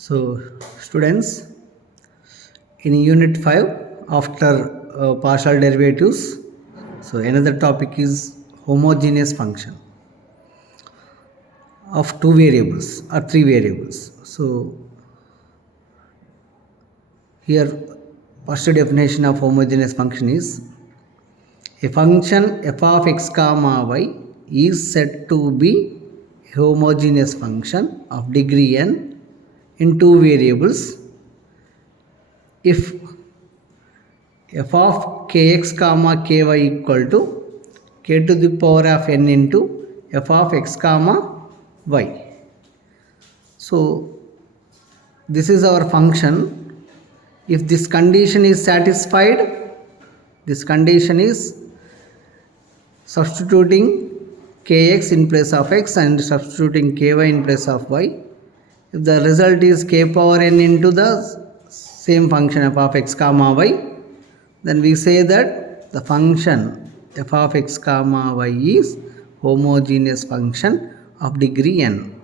So, students, in Unit 5, after partial derivatives, so another topic is homogeneous function of two variables or three variables. So, here, first definition of homogeneous function is a function f of x comma y is said to be a homogeneous function of degree n in two variables if f of kx comma ky equal to k to the power of n into f of x comma y. So this is our function. If this condition is satisfied, this condition is substituting kx in place of x and substituting ky in place of y. If the result is k power n into the same function f of x comma y, then we say that the function f of x comma y is homogeneous function of degree n.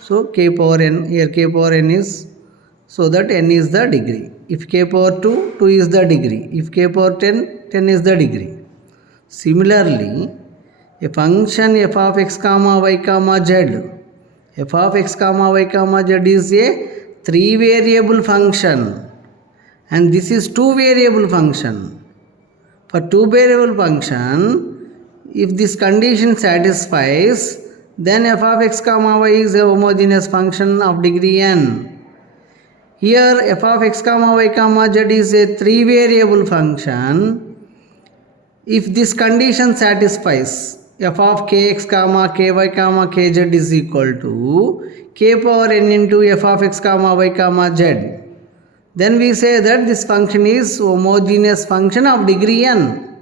So k power n, here k power n is, so that n is the degree. If k power 2, 2 is the degree. If k power 10, 10 is the degree. Similarly, a function f of x comma y comma z, f of x comma y comma z is a three variable function. And this is two variable function. For two variable function, if this condition satisfies, then f of x comma y is a homogeneous function of degree n. Here f of x comma y comma z is a three variable function. If this condition satisfies, f of kx comma ky comma kz is equal to k power n into f of x comma y comma z, then we say that this function is homogeneous function of degree n.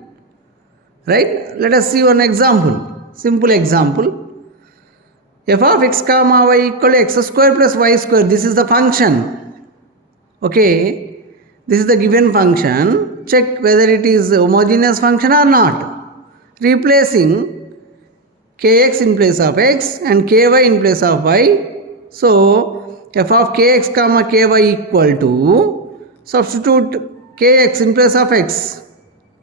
Right? Let us see one example. Simple example. F of x comma y equal to x square plus y square. This is the function. Okay. This is the given function. Check whether it is a homogeneous function or not. Replacing kx in place of x and ky in place of y. So, f of kx comma ky equal to, substitute kx in place of x.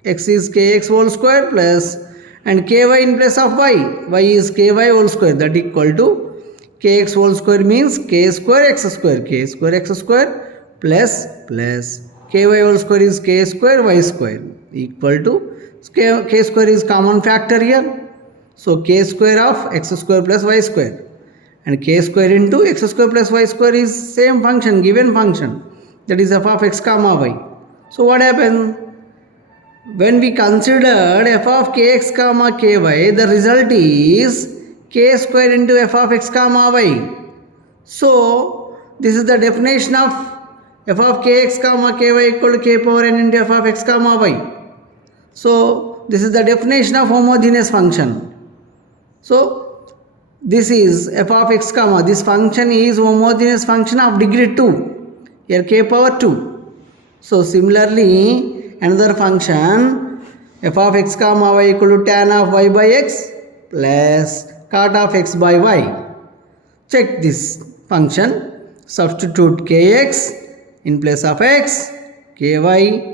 X is kx whole square plus, and ky in place of y. Y is ky whole square, that equal to kx whole square means k square x square plus ky whole square is k square y square equal to k square is common factor here. So k square of x square plus y square, and k square into x square plus y square is same function, given function, that is f of x comma y. So what happened? When we considered f of kx comma ky, the result is k square into f of x comma y. So this is the definition of f of kx comma ky equal to k power n into f of x comma y. So this is the definition of homogeneous function. So this is f of x comma, this function is homogeneous function of degree 2, here k power 2. So similarly, another function f of x comma y equal to tan of y by x plus cot of x by y. Check this function, substitute kx in place of x, ky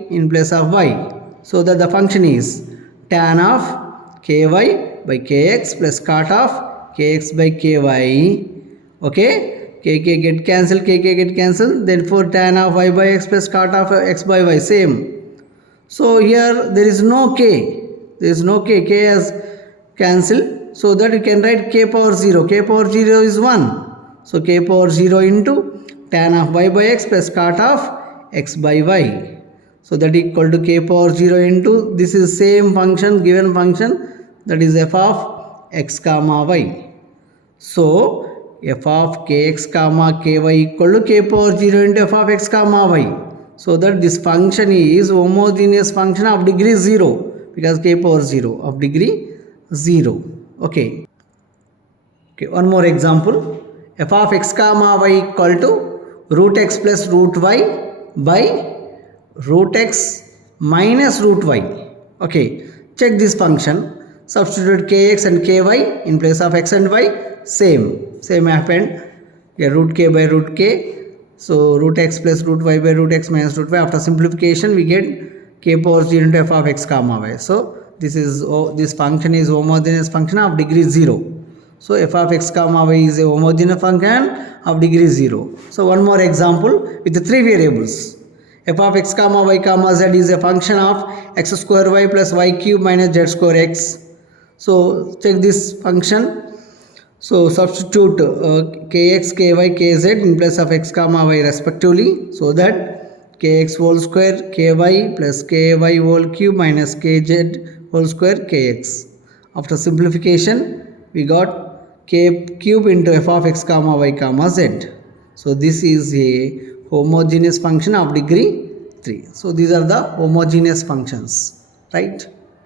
in place of y, so that the function is tan of ky by kx plus cot of kx by ky. Okay, kk get cancelled, kk get cancelled, therefore tan of y by x plus cot of x by y same. So here there is no k, k has cancelled, so that you can write k power 0, k power 0 is 1. So k power 0 into tan of y by x plus cot of x by y. So that equal to k power 0 into, this is same function, given function, that is f of x comma y. So f of kx comma ky equal to k power 0 into f of x comma y. So that this function is homogeneous function of degree 0, because k power 0 of degree 0. Okay. One more example. F of x comma y equal to root x plus root y by root x minus root y. Okay, check this function. Substitute kx and ky in place of x and y. Same happened. Here root k by root k. So root x plus root y by root x minus root y. After simplification, we get k power 0 into f of x comma y. So this function is homogeneous function of degree 0. So f of x comma y is a homogeneous function of degree 0. So one more example with the three variables. F of x comma y comma z is a function of x square y plus y cube minus z square x. So check this function. So substitute kx, ky, kz in place of x comma y respectively, so that kx whole square ky plus ky whole cube minus kz whole square kx. After simplification, we got k cube into f of x comma y comma z. So this is a homogeneous function of degree 3. So these are the homogeneous functions, right?